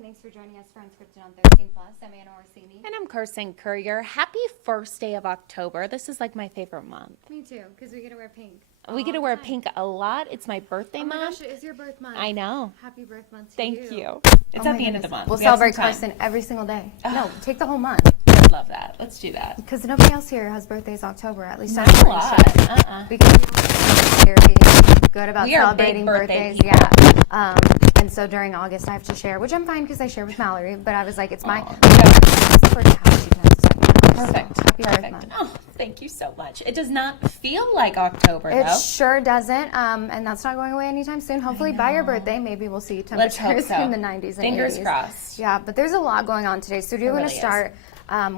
and thanks for joining us for Unscripted on 13 Plus. I'm Anna Orsini. And I'm Kirsten Courier. Happy first day of October. This is like my favorite month. Me too, because we get to wear pink. We get to wear pink a lot. It's my birthday month. Oh my gosh, it is your birth month. I know. Happy birth month to Thank you. you. It's Oh at my the end of goodness. the month. We'll We have celebrate some time. Carson every single day. No, take the whole month. I love that. Let's do that. Because nobody else here has birthdays October, at least Not I'm a pretty lot. sure. Because we're very good about We are celebrating big birthday birthdays. Yeah. And so during August I have to share, which I'm fine because I share with Mallory, but I was like, it's my first house she tends to. Perfect. Happy birth Perfect. month. Oh, thank you so much. It does not feel like October, It though. sure doesn't, and that's not going away anytime soon. Hopefully by your birthday, maybe we'll see Let's hope temperatures so. in the 90s and Fingers 80s. crossed. Yeah, but there's a lot going on today. So we're going really to is. start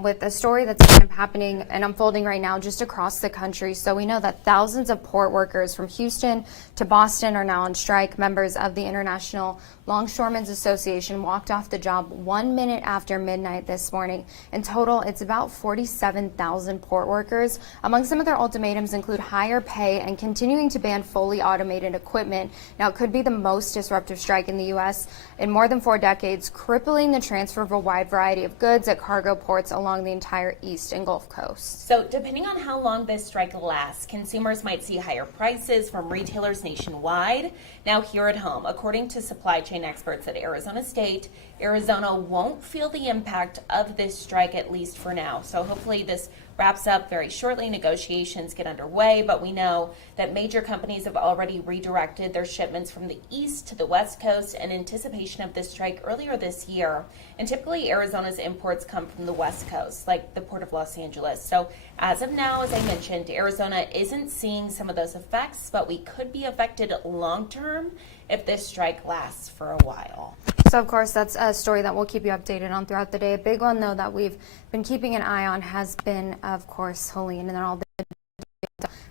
with a story that's kind of happening and unfolding right now just across the country. So we know that thousands of port workers from Houston to Boston are now on strike. Members of the International Longshoremen's Association walked off the job 1 minute after midnight this morning. In total, it's about 47,000 port workers. Among some of their ultimatums include higher pay and continuing to ban fully automated equipment. Now, it could be the most disruptive strike in the U.S. in more than 4 decades, crippling the transfer of a wide variety of goods at cargo ports along the entire East and Gulf Coast. So, depending on how long this strike lasts, consumers might see higher prices from retailers nationwide. Now, here at home, according to supply chain experts at Arizona State, Arizona won't feel the impact of this strike, at least for now. So, hopefully, this wraps up very shortly. Negotiations get underway, but we know that major companies have already redirected their shipments from the east to the west coast in anticipation of this strike earlier this year. And typically, Arizona's imports come from the west coast, like the Port of Los Angeles. So as of now, as I mentioned, Arizona isn't seeing some of those effects, but we could be affected long term if this strike lasts for a while. So, of course, that's a story that we'll keep you updated on throughout the day. A big one, though, that we've been keeping an eye on has been, of course, Helene and all the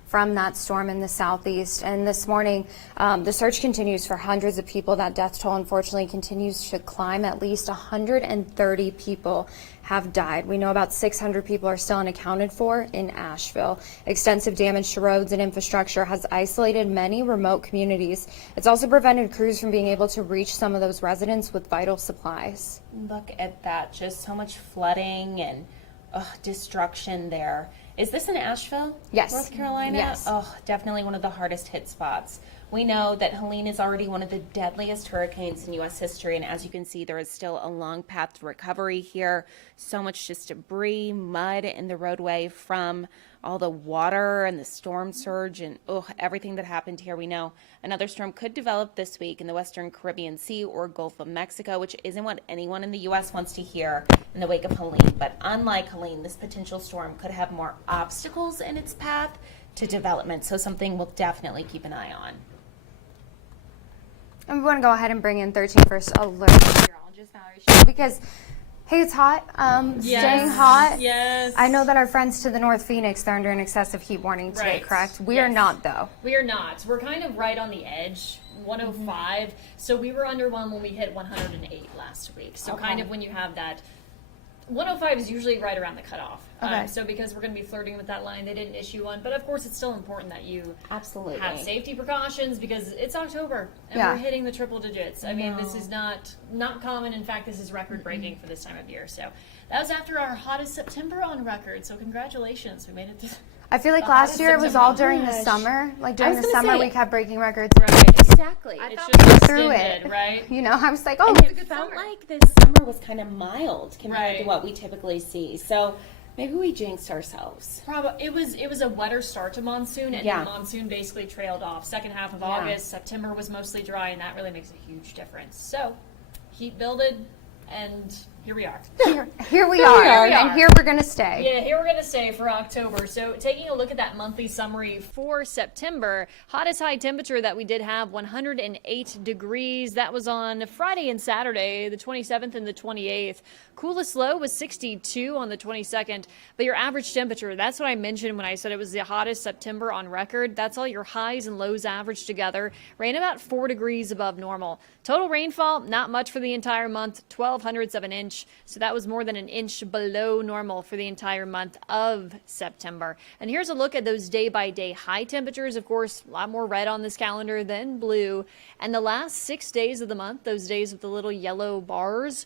from that storm in the southeast. And this morning, the search continues for hundreds of people. That death toll, unfortunately, continues to climb. At least 130 people have died. We know about 600 people are still unaccounted for in Asheville. Extensive damage to roads and infrastructure has isolated many remote communities. It's also prevented crews from being able to reach some of those residents with vital supplies. Look at that. Just so much flooding and destruction there. Is this in Asheville? Yes. North Carolina? Yes. Oh, definitely one of the hardest hit spots. We know that Helene is already one of the deadliest hurricanes in U.S. history, and as you can see, there is still a long path to recovery here. So much just debris, mud in the roadway from all the water and the storm surge and everything that happened here. We know another storm could develop this week in the Western Caribbean Sea or Gulf of Mexico, which isn't what anyone in the U.S. wants to hear in the wake of Helene. But unlike Helene, this potential storm could have more obstacles in its path to development, so something we'll definitely keep an eye on. And we want to go ahead and bring in 13 First Alert meteorologist Mallory Shea because, hey, it's hot. Staying hot. Yes. I know that our friends to the North Phoenix, they're under an excessive heat warning today, Right. correct? We are Yes. not, though. We are not. We're kind of right on the edge, 105. So we were under one when we hit 108 last week. So kind of when you have that, 105 is usually right around the cutoff. Okay. So because we're going to be flirting with that line, they didn't issue one. But of course, it's still important that you Absolutely. have safety precautions because it's October and Yeah. we're hitting the triple digits. I mean, this is not common. In fact, this is record breaking for this time of year. So that was after our hottest September on record. So congratulations, we made it to. I feel like The last hottest year it was September. all during the Gosh. summer. Like during was the gonna summer, say- we kept breaking records. Right. Exactly. It's thought just we through extended, it. right? You know, I was like, oh, And it's a it good felt summer. like this summer was kind of mild compared to Right. what we typically see. So maybe we jinxed ourselves. Probably it was a wetter start to monsoon, and Yeah. the monsoon basically trailed off. Second half of August, September was mostly dry, and that really makes a huge difference. So, heat builded, and here we are. Here we are, we and are. here we're going to stay. Yeah, here we're going to stay for October. So, taking a look at that monthly summary for September, hottest high temperature that we did have, 108 degrees. That was on Friday and Saturday, the 27th and the 28th. Coolest low was 62 on the 22nd. But your average temperature, that's what I mentioned when I said it was the hottest September on record. That's all your highs and lows averaged together. Rain about 4 degrees above normal. Total rainfall, not much for the entire month, 1,207 inches. inch. So that was more than an inch below normal for the entire month of September. And here's a look at those day-by-day high temperatures. Of course, a lot more red on this calendar than blue. And the last 6 days of the month, those days with the little yellow bars,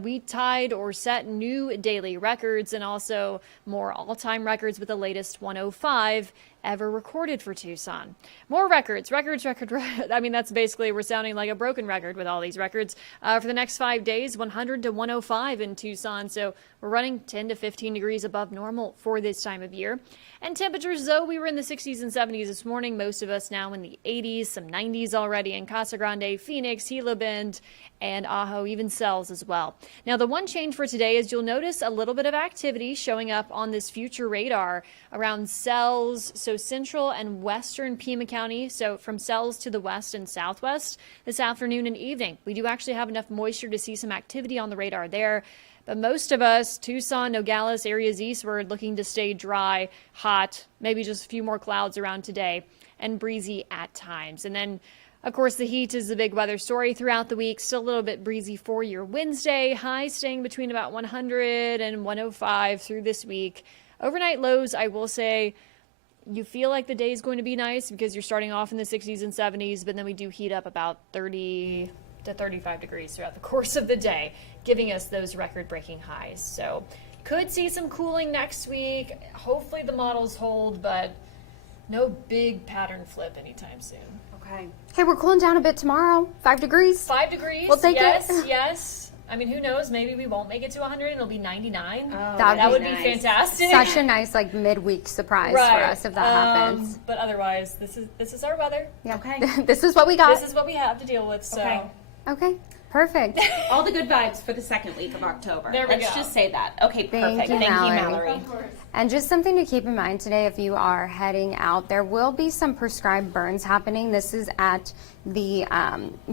we tied or set new daily records and also more all-time records with the latest 105 ever recorded for Tucson. More records. I mean, that's basically, we're sounding like a broken record with all these records. For the next 5 days, 100 to 105 in Tucson. So we're running 10 to 15 degrees above normal for this time of year. And temperatures, though, we were in the 60s and 70s this morning. Most of us now in the 80s, some 90s already in Casa Grande, Phoenix, Gila Bend, and Ajo, even Sells as well. Now, the one change for today is you'll notice a little bit of activity showing up on this future radar around Sells, so central and western Pima County, so from Sells to the west and southwest this afternoon and evening. We do actually have enough moisture to see some activity on the radar there. But most of us, Tucson, Nogales, areas eastward, looking to stay dry, hot, maybe just a few more clouds around today, and breezy at times. And then, of course, the heat is the big weather story throughout the week. Still a little bit breezy for your Wednesday. Highs staying between about 100 and 105 through this week. Overnight lows, I will say, you feel like the day is going to be nice because you're starting off in the 60s and 70s, but then we do heat up about 30 to 35 degrees throughout the course of the day, giving us those record-breaking highs. So could see some cooling next week. Hopefully the models hold, but no big pattern flip anytime soon. Okay. Hey, we're cooling down a bit tomorrow. 5 degrees. 5 degrees. We'll take yes, it. Yes. I mean, who knows? Maybe we won't make it to 100 and it'll be 99. That would nice. be fantastic. Such a nice midweek surprise for us if that happens. But otherwise, this is our weather. Yeah. Okay. This is what we got. This is what we have to deal with. So. Okay. Okay. Perfect. All the good vibes for the second week of October. There we Let's go. just say that. Okay, Thank perfect. you, Thank you, Mallory. Mallory. And just something to keep in mind today if you are heading out, there will be some prescribed burns happening. This is at the,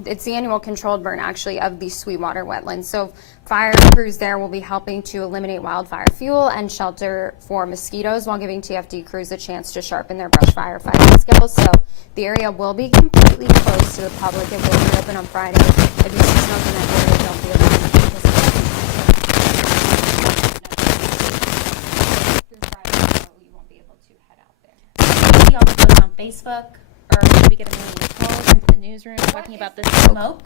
it's the annual controlled burn actually of the Sweetwater wetlands. So fire crews there will be helping to eliminate wildfire fuel and shelter for mosquitoes while giving TFD crews a chance to sharpen their brush fire fighting skills. So the area will be completely closed to the public. It will be open on Friday. If you see smoke in that area, don't be alarmed. We won't be able to head out there. See all the posts on Facebook, or did we get a million calls into the newsroom talking about this smoke?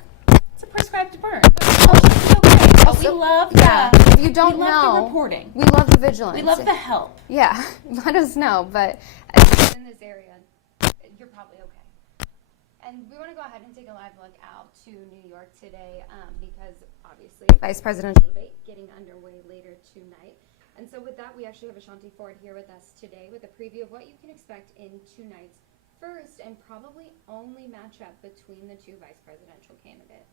It's a prescribed burn. Oh, it's okay. But we love the, if you don't we love know, the reporting. we love the vigilance. We love the help. Yeah, let us know. But in this area, you're probably okay. And we want to go ahead and take a live look out to New York today because obviously vice presidential debate getting underway later tonight. And so with that, we actually have Ashanti Ford here with us today with a preview of what you can expect in tonight's first and probably only matchup between the two vice presidential candidates.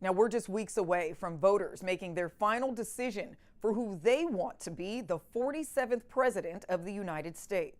Now, we're just weeks away from voters making their final decision for who they want to be the 47th president of the United States.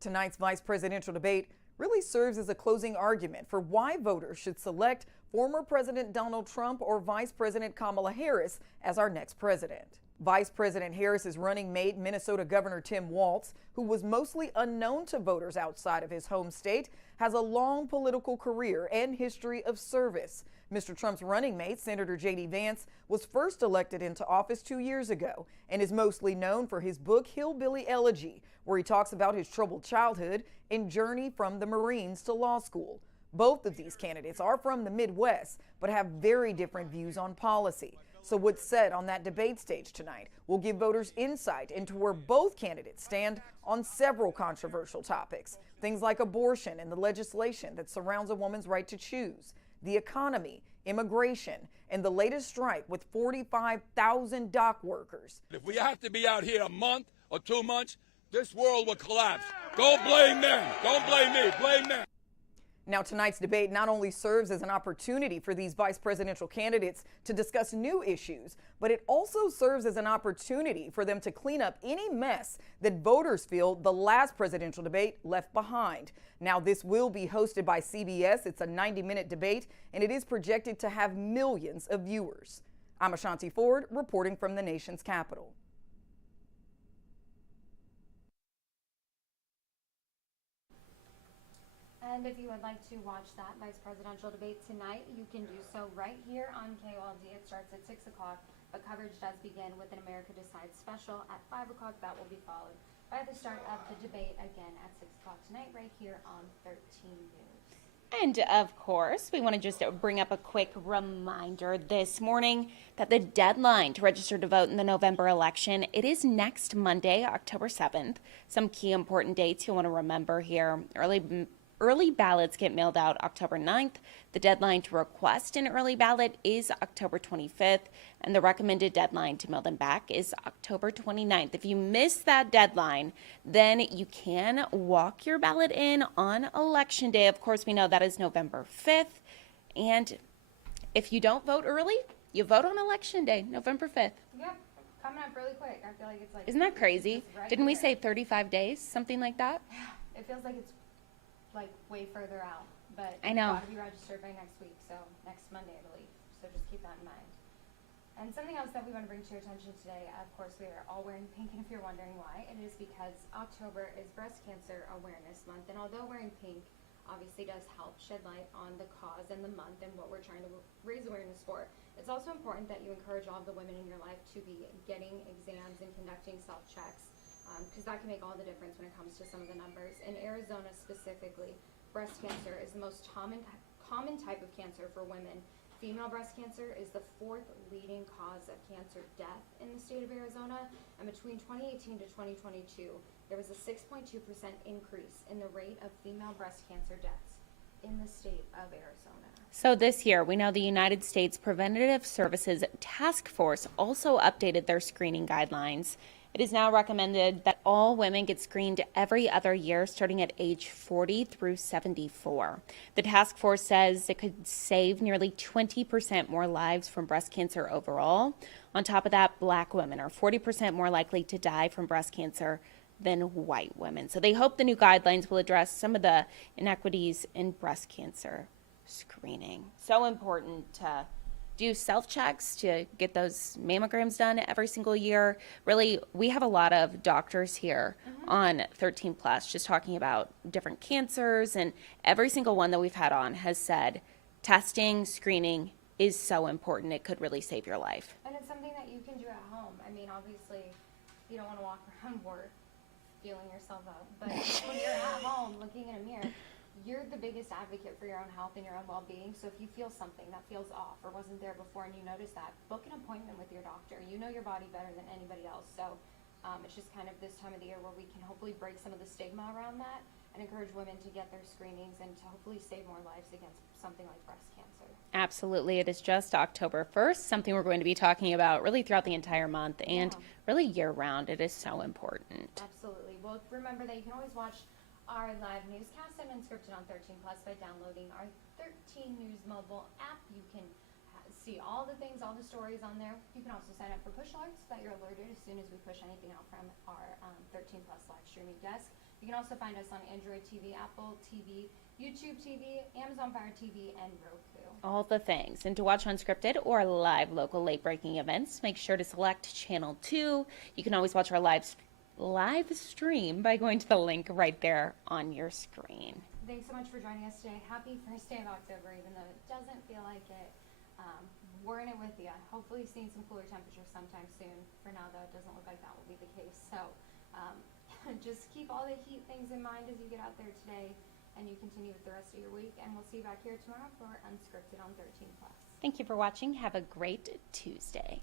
Tonight's vice presidential debate really serves as a closing argument for why voters should select former President Donald Trump or Vice President Kamala Harris as our next president. Vice President Harris's running mate, Minnesota Governor Tim Walz, who was mostly unknown to voters outside of his home state, has a long political career and history of service. Mr. Trump's running mate, Senator J.D. Vance, was first elected into office 2 years ago and is mostly known for his book Hillbilly Elegy, where he talks about his troubled childhood and journey from the Marines to law school. Both of these candidates are from the Midwest, but have very different views on policy. So what's said on that debate stage tonight will give voters insight into where both candidates stand on several controversial topics. Things like abortion and the legislation that surrounds a woman's right to choose, the economy, immigration, and the latest strike with 45,000 dock workers. If we have to be out here a month or 2 months, this world will collapse. Don't blame them. Don't blame me. Blame them. Now, tonight's debate not only serves as an opportunity for these vice presidential candidates to discuss new issues, but it also serves as an opportunity for them to clean up any mess that voters feel the last presidential debate left behind. Now, this will be hosted by CBS. It's a 90-minute debate, and it is projected to have millions of viewers. I'm Ashanti Ford, reporting from the nation's capital. And if you would like to watch that vice presidential debate tonight, you can do so right here on KOLD. It starts at 6 o'clock, but coverage does begin with an America Decides special at 5 o'clock. That will be followed by the start of the debate again at 6 o'clock tonight right here on 13 News. And of course, we want to just bring up a quick reminder this morning that the deadline to register to vote in the November election, it is next Monday, October 7th. Some key important dates you'll want to remember here. Early ballots get mailed out October 9th. The deadline to request an early ballot is October 25th, and the recommended deadline to mail them back is October 29th. If you miss that deadline, then you can walk your ballot in on Election Day. Of course, we know that is November 5th. And if you don't vote early, you vote on Election Day, November 5th. Yep, coming up really quick. I feel like it's like... Isn't that crazy? just right Didn't we here. say 35 days, something like that? It feels like it's like way further out, but I know. Got to be registered by next week, so next Monday, I believe. So just keep that in mind. And something else that we want to bring to your attention today, of course, we are all wearing pink, and if you're wondering why, it is because October is Breast Cancer Awareness Month, and although wearing pink obviously does help shed light on the cause and the month and what we're trying to raise awareness for, it's also important that you encourage all of the women in your life to be getting exams and conducting self-checks, because that can make all the difference when it comes to some of the numbers. In Arizona specifically, breast cancer is the most common type of cancer for women. Female breast cancer is the 4th leading cause of cancer death in the state of Arizona, and between 2018 to 2022, there was a 6.2% increase in the rate of female breast cancer deaths in the state of Arizona. So this year, we know the United States Preventative Services Task Force also updated their screening guidelines. It is now recommended that all women get screened every other year, starting at age 40 through 74. The task force says it could save nearly 20% more lives from breast cancer overall. On top of that, Black women are 40% more likely to die from breast cancer than white women. So they hope the new guidelines will address some of the inequities in breast cancer screening. So important to do self-checks, to get those mammograms done every single year. Really, we have a lot of doctors here on 13 Plus just talking about different cancers, and every single one that we've had on has said testing, screening is so important. It could really save your life. And it's something that you can do at home. I mean, obviously, you don't want to walk around work feeling yourself up, but when you're at home looking in a mirror, you're the biggest advocate for your own health and your own well-being. So if you feel something that feels off or wasn't there before and you notice that, book an appointment with your doctor. You know your body better than anybody else. So it's just kind of this time of the year where we can hopefully break some of the stigma around that and encourage women to get their screenings and to hopefully save more lives against something like breast cancer. Absolutely. It is just October 1st, something we're going to be talking about really throughout the entire month and really year-round. It is so important. Absolutely. Well, remember that you can always watch our live newscast and Unscripted on 13 Plus by downloading our 13 News mobile app. You can see all the things, all the stories on there. You can also sign up for push alerts so that you're alerted as soon as we push anything out from our 13 Plus live streaming desk. You can also find us on Android TV, Apple TV, YouTube TV, Amazon Fire TV, and Roku. All the things. And to watch Unscripted or live local late-breaking events, make sure to select Channel 2. You can always watch our live stream by going to the link right there on your screen. Thanks so much for joining us today. Happy first day of October, even though it doesn't feel like it. We're in it with you. Hopefully seeing some cooler temperatures sometime soon. For now, though, it doesn't look like that will be the case. So just keep all the heat things in mind as you get out there today and you continue with the rest of your week. And we'll see you back here tomorrow for Unscripted on 13 Plus. Thank you for watching. Have a great Tuesday.